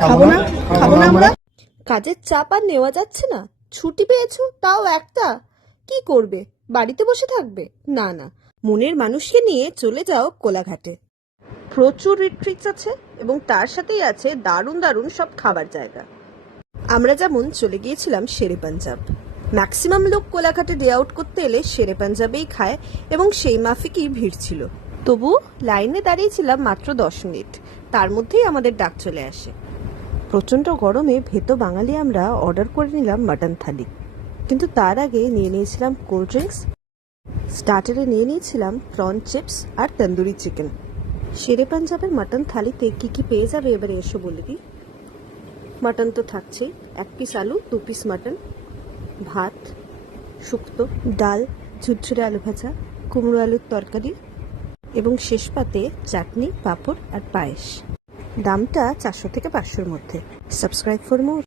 খাবো না, খাবো না আমরা। কাজের চাপ আর নেওয়া যাচ্ছে না। ছুটি পেয়েছো তাও একটা। কি করবে? বাড়িতে বসে থাকবে? না না, মনের মানুষকে নিয়ে চলে যাও কোলাঘাটে। প্রচুর রিট্রিটস আছে এবং তার সাথেই আছে দারুণ দারুণ সব খাবার জায়গা। আমরা যেমন চলে গিয়েছিলাম শেরে পাঞ্জাব। ম্যাক্সিমাম লোক কোলাঘাটে ডে আউট করতে এলে শেরে পাঞ্জাবেই খায় এবং সেই মাফিকই ভিড় ছিল। তবু লাইনে দাঁড়িয়েছিলাম মাত্র 10 মিনিট, তার মধ্যেই আমাদের ডাক চলে আসে। প্রচণ্ড গরমে ভেতো বাঙালি আমরা অর্ডার করে নিলাম মাটন থালি, কিন্তু তার আগে নিয়ে নিয়েছিলাম কোল্ড ড্রিঙ্কস। স্টার্টারে নিয়ে নিয়েছিলাম প্রন চিপস আর তন্দুরি চিকেন। শেরে পাঞ্জাবের মাটন থালিতে কি কি পেয়ে যাবে এবারে এসো বলে দিই। মাটন তো থাকছেই, 1 পিস আলু, 2 পিস মাটন, ভাত, শুক্তো, ডাল, ঝুরঝুরে আলু ভাজা, কুমড়ো আলুর তরকারি এবং শেষ পাতে চাটনি, পাঁপড় আর পায়েস। দামটা 400 থেকে 500-র মধ্যে। Subscribe for more.